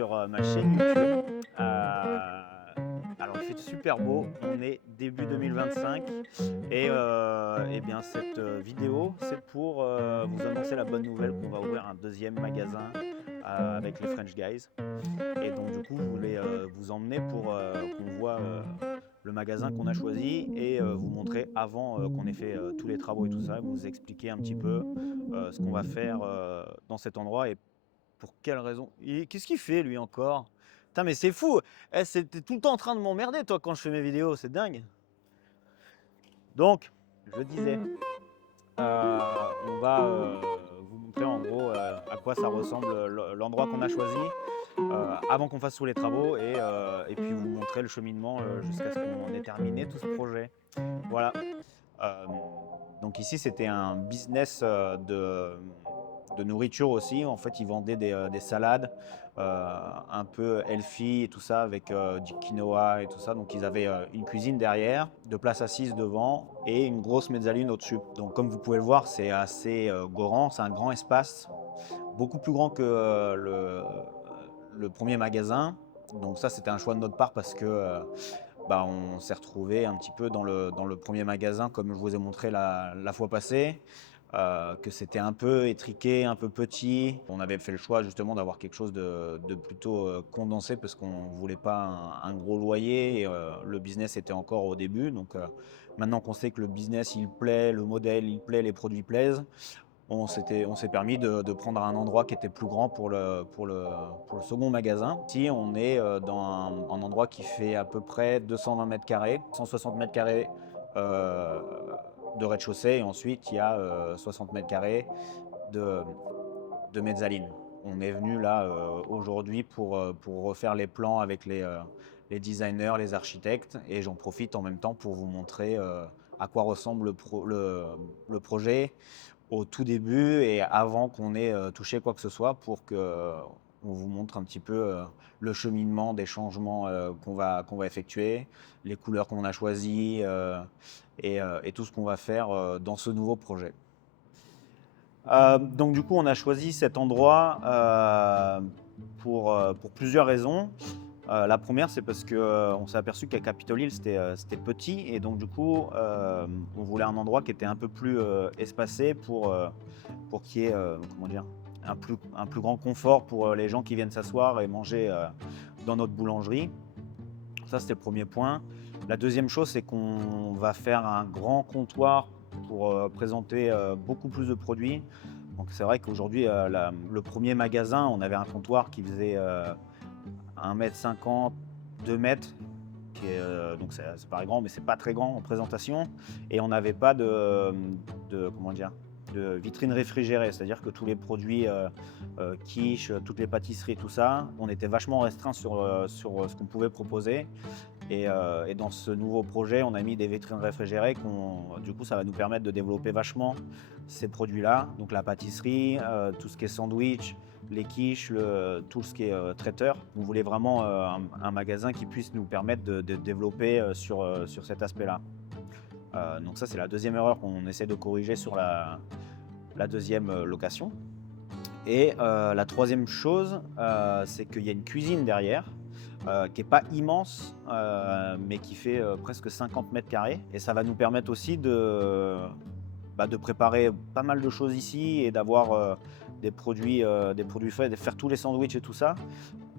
sur ma chaîne YouTube. Alors il fait super beau, on est début 2025 et bien cette vidéo c'est pour vous annoncer la bonne nouvelle qu'on va ouvrir un deuxième magasin avec les French Guys. Et donc du coup je voulais vous emmener pour qu'on voit le magasin qu'on a choisi et vous montrer avant qu'on ait fait tous les travaux et tout ça, vous expliquer un petit peu ce qu'on va faire dans cet endroit et pour quelle raison. Qu'est-ce qu'il fait lui encore? Putain mais c'est fou. T'es tout le temps en train de m'emmerder toi quand je fais mes vidéos, c'est dingue. Donc je disais, on va vous montrer en gros à quoi ça ressemble l'endroit qu'on a choisi avant qu'on fasse tous les travaux et puis vous montrer le cheminement jusqu'à ce qu'on ait terminé tout ce projet. Voilà. Euh, donc ici c'était un business de nourriture aussi. En fait ils vendaient des salades un peu healthy et tout ça avec du quinoa et tout ça. Donc ils avaient une cuisine derrière, deux places assises devant et une grosse mezzanine au-dessus. Donc comme vous pouvez le voir c'est assez grand, c'est un grand espace, beaucoup plus grand que le premier magasin. Donc ça c'était un choix de notre part parce que on s'est retrouvé un petit peu dans le premier magasin, comme je vous ai montré la fois passée, que c'était un peu étriqué, un peu petit. On avait fait le choix justement d'avoir quelque chose de plutôt condensé parce qu'on ne voulait pas un gros loyer et le business était encore au début. Donc maintenant qu'on sait que le business il plaît, le modèle il plaît, les produits plaisent, on s'est permis de prendre un endroit qui était plus grand pour le second magasin. Ici, on est dans un endroit qui fait à peu près 220 mètres carrés, 160 mètres carrés de rez-de-chaussée et ensuite il y a 60 mètres carrés de, de mezzanine. On est venu là aujourd'hui pour refaire les plans avec les designers, les architectes et j'en profite en même temps pour vous montrer à quoi ressemble le projet au tout début et avant qu'on ait touché quoi que ce soit pour que on vous montre un petit peu le cheminement des changements qu'on va effectuer, les couleurs qu'on a choisies et tout ce qu'on va faire dans ce nouveau projet. Donc du coup, on a choisi cet endroit pour plusieurs raisons. La première, c'est parce qu'on s'est aperçu qu'à Capitol Hill, c'était petit et donc du coup, on voulait un endroit qui était un peu plus espacé pour qu'il y ait comment dire, un plus grand confort pour les gens qui viennent s'asseoir et manger dans notre boulangerie. Ça, c'était le premier point. La deuxième chose, c'est qu'on va faire un grand comptoir pour présenter beaucoup plus de produits. Donc c'est vrai qu'aujourd'hui, le premier magasin, on avait un comptoir qui faisait 1,50 m, 2 mètres, donc c'est pas grand, mais c'est pas très grand en présentation. Et on n'avait pas comment dire, de vitrine réfrigérée, c'est-à-dire que tous les produits quiche, toutes les pâtisseries, tout ça, on était vachement restreint sur ce qu'on pouvait proposer. Et dans ce nouveau projet, on a mis des vitrines réfrigérées. Du coup, ça va nous permettre de développer vachement ces produits-là. Donc la pâtisserie, tout ce qui est sandwich, les quiches, tout ce qui est traiteur. On voulait vraiment un magasin qui puisse nous permettre de développer sur cet aspect-là. Donc ça, c'est la deuxième erreur qu'on essaie de corriger sur la deuxième location. Et la troisième chose, c'est qu'il y a une cuisine derrière. Qui n'est pas immense, mais qui fait presque 50 mètres carrés. Et ça va nous permettre aussi de préparer pas mal de choses ici et d'avoir des produits faits, de faire tous les sandwichs et tout ça.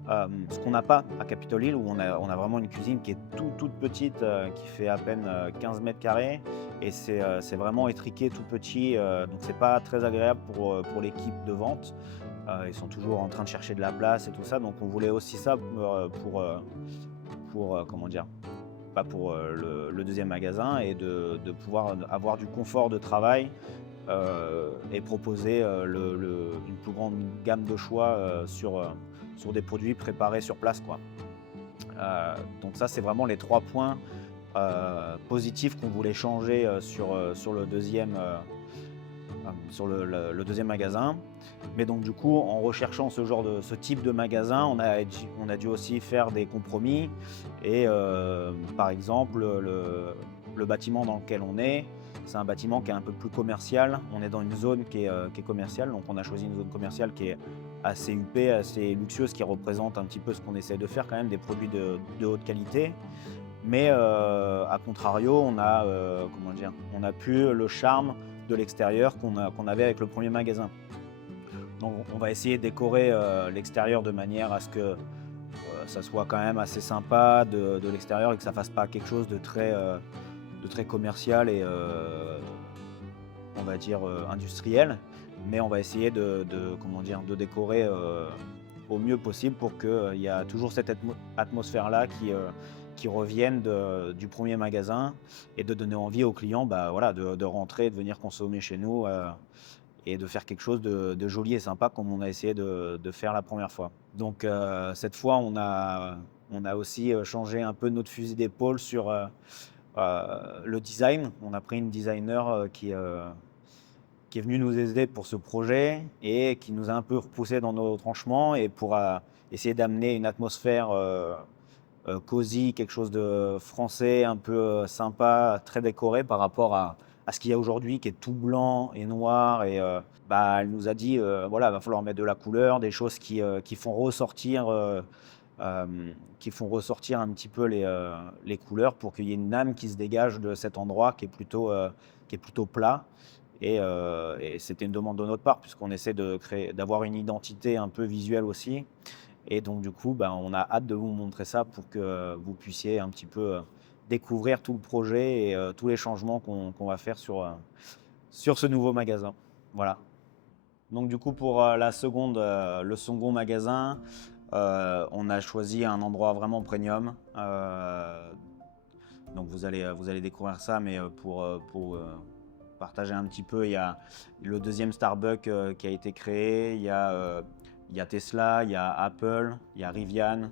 Ce qu'on n'a pas à Capitol Hill, où on a vraiment une cuisine qui est toute petite, qui fait à peine 15 mètres carrés. Et c'est vraiment étriqué, tout petit, donc c'est pas très agréable pour l'équipe de vente. Ils sont toujours en train de chercher de la place et tout ça, donc on voulait aussi ça pour comment dire, pas pour le deuxième magasin et de pouvoir avoir du confort de travail et proposer une plus grande gamme de choix sur des produits préparés sur place, quoi. Donc ça, c'est vraiment les 3 points positifs qu'on voulait changer sur le deuxième deuxième magasin. Mais donc du coup, en recherchant ce type de magasin, on a dû aussi faire des compromis. Et par exemple, le bâtiment dans lequel on est, c'est un bâtiment qui est un peu plus commercial. On est dans une zone qui est commerciale, donc on a choisi une zone commerciale qui est assez huppée, assez luxueuse, qui représente un petit peu ce qu'on essaie de faire quand même, des produits de haute qualité. Mais à contrario, on a plus le charme de l'extérieur qu'on avait avec le premier magasin. Donc on va essayer de décorer l'extérieur de manière à ce que ça soit quand même assez sympa de l'extérieur et que ça fasse pas quelque chose de très commercial et on va dire industriel. Mais on va essayer de décorer au mieux possible pour qu'il y a toujours cette atmosphère-là qui revienne du premier magasin et de donner envie aux clients voilà, de rentrer, de venir consommer chez nous et de faire quelque chose de joli et sympa comme on a essayé de faire la première fois. Donc cette fois, on a aussi changé un peu notre fusil d'épaule sur le design. On a pris une designer qui est venue nous aider pour ce projet et qui nous a un peu repoussé dans nos tranchements et pour essayer d'amener une atmosphère cosy, quelque chose de français, un peu sympa, très décoré par rapport à ce qu'il y a aujourd'hui qui est tout blanc et noir. Et elle nous a dit, voilà, il va falloir mettre de la couleur, des choses qui font ressortir un petit peu les couleurs pour qu'il y ait une âme qui se dégage de cet endroit qui est plutôt plat. Et c'était une demande de notre part puisqu'on essaie d'avoir une identité un peu visuelle aussi. Et donc du coup, on a hâte de vous montrer ça pour que vous puissiez un petit peu découvrir tout le projet et tous les changements qu'on va faire sur ce nouveau magasin. Voilà. Donc du coup, pour le second magasin, on a choisi un endroit vraiment premium. Donc vous allez découvrir ça, mais pour partager un petit peu, il y a le deuxième Starbucks qui a été créé, il y a Tesla, il y a Apple, il y a Rivian.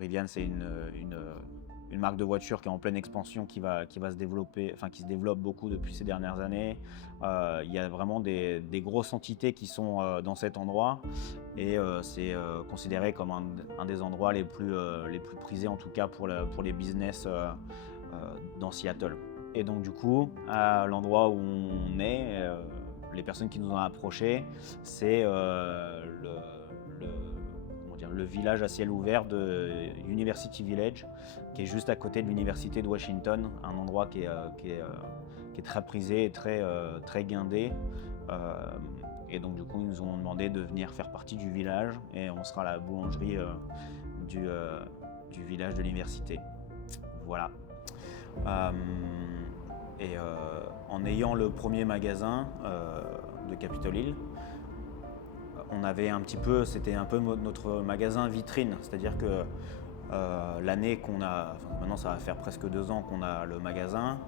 Rivian, c'est une marque de voiture qui est en pleine expansion, qui va se développer, enfin qui se développe beaucoup depuis ces dernières années. Il y a vraiment des grosses entités qui sont dans cet endroit et c'est considéré comme un des endroits les plus prisés, en tout cas pour les business dans Seattle. Et donc du coup, à l'endroit où on est, les personnes qui nous ont approchés, c'est le village à ciel ouvert de University Village, qui est juste à côté de l'université de Washington, un endroit qui est très prisé et très guindé. Et donc du coup, ils nous ont demandé de venir faire partie du village et on sera à la boulangerie du village de l'université. Voilà. En ayant le premier magasin de Capitol Hill, c'était un peu notre magasin vitrine, c'est-à-dire que l'année maintenant ça va faire presque 2 ans qu'on a le magasin,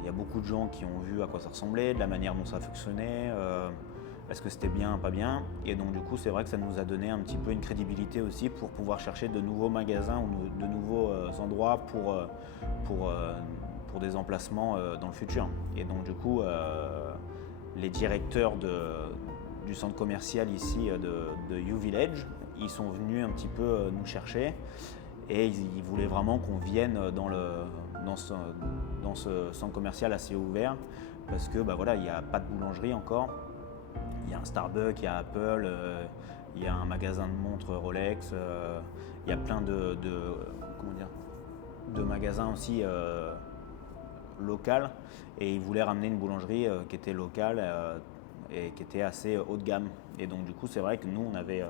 il y a beaucoup de gens qui ont vu à quoi ça ressemblait, de la manière dont ça fonctionnait, est-ce que c'était bien, pas bien, et donc du coup c'est vrai que ça nous a donné un petit peu une crédibilité aussi pour pouvoir chercher de nouveaux magasins ou de nouveaux endroits pour des emplacements dans le futur. Et donc du coup les directeurs du centre commercial ici de U-Village, ils sont venus un petit peu nous chercher et ils voulaient vraiment qu'on vienne dans ce centre commercial assez ouvert parce que voilà, il n'y a pas de boulangerie encore, il y a un Starbucks, il y a Apple, il y a un magasin de montres Rolex, il y a plein de magasins aussi local et ils voulaient ramener une boulangerie qui était locale et qui était assez haut de gamme. Et donc du coup c'est vrai que nous on avait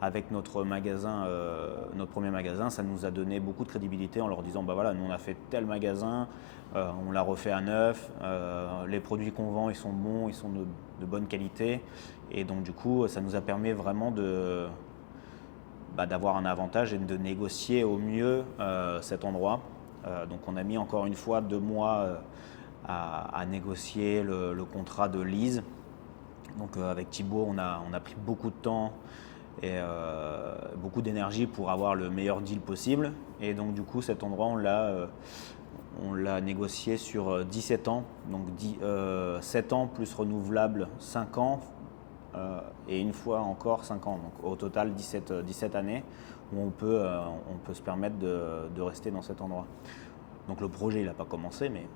avec notre premier magasin, ça nous a donné beaucoup de crédibilité en leur disant voilà, nous on a fait tel magasin, on l'a refait à neuf, les produits qu'on vend ils sont bons, ils sont de bonne qualité et donc du coup ça nous a permis vraiment d'avoir un avantage et de négocier au mieux cet endroit. Donc on a mis encore une fois 2 mois à négocier le contrat de lease. Donc avec Thibaut, on a pris beaucoup de temps et beaucoup d'énergie pour avoir le meilleur deal possible. Et donc du coup cet endroit, on l'a négocié sur 17 ans. Donc 7 ans plus renouvelable 5 ans et une fois encore 5 ans. Donc au total 17 années où on peut se permettre de rester dans cet endroit. Donc le projet il n'a pas commencé, mais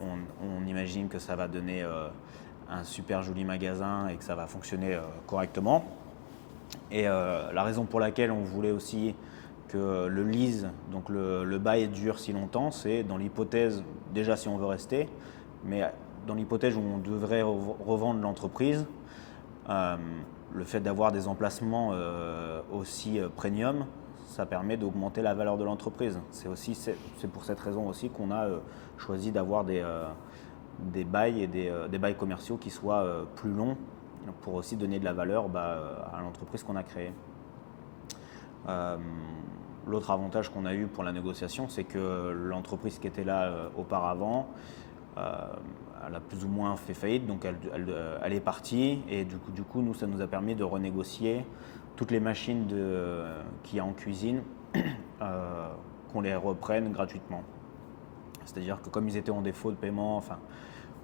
on imagine que ça va donner un super joli magasin et que ça va fonctionner correctement. Et la raison pour laquelle on voulait aussi que le lease, donc le bail dure si longtemps, c'est dans l'hypothèse, déjà si on veut rester, mais dans l'hypothèse où on devrait revendre l'entreprise, le fait d'avoir des emplacements aussi premium, ça permet d'augmenter la valeur de l'entreprise. C'est pour cette raison aussi qu'on a choisi d'avoir des bails et des bails commerciaux qui soient plus longs pour aussi donner de la valeur à l'entreprise qu'on a créée. L'autre avantage qu'on a eu pour la négociation, c'est que l'entreprise qui était là auparavant, elle a plus ou moins fait faillite, donc elle est partie. Et du coup, nous, ça nous a permis de renégocier toutes les machines qu'il y a en cuisine, qu'on les reprenne gratuitement. C'est-à-dire que comme ils étaient en défaut de paiement, enfin,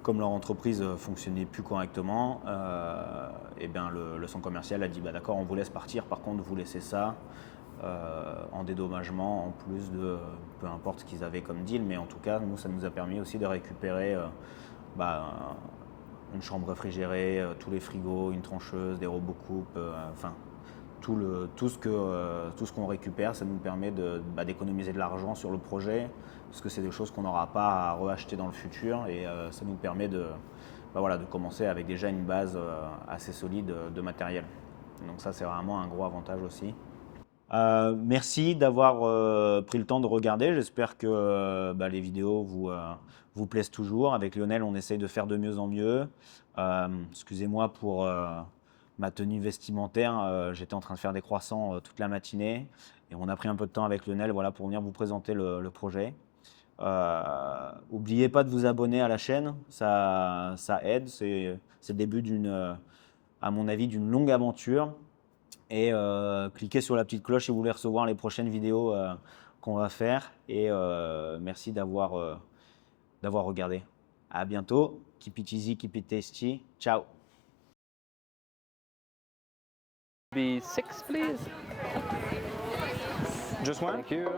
comme leur entreprise fonctionnait plus correctement, et bien le centre commercial a dit d'accord, on vous laisse partir, par contre vous laissez ça en dédommagement, en plus de peu importe ce qu'ils avaient comme deal, mais en tout cas nous ça nous a permis aussi de récupérer une chambre réfrigérée, tous les frigos, une trancheuse, des robocoupes, enfin tout ce qu'on récupère, ça nous permet d'économiser de l'argent sur le projet, parce que c'est des choses qu'on n'aura pas à reacheter dans le futur, et ça nous permet de commencer avec déjà une base assez solide de matériel. Donc ça, c'est vraiment un gros avantage aussi. Merci d'avoir pris le temps de regarder. J'espère que les vidéos vous plaisent toujours. Avec Lionel, on essaye de faire de mieux en mieux. Excusez-moi pour ma tenue vestimentaire. J'étais en train de faire des croissants toute la matinée. Et on a pris un peu de temps avec Lionel pour venir vous présenter le projet. N'oubliez pas de vous abonner à la chaîne. Ça aide. C'est le début à mon avis, d'une longue aventure. Et cliquez sur la petite cloche si vous voulez recevoir les prochaines vidéos qu'on va faire. Et merci d'avoir regardé. À bientôt. Keep it easy, keep it tasty. Ciao. Be 6, please. Just one? Thank you.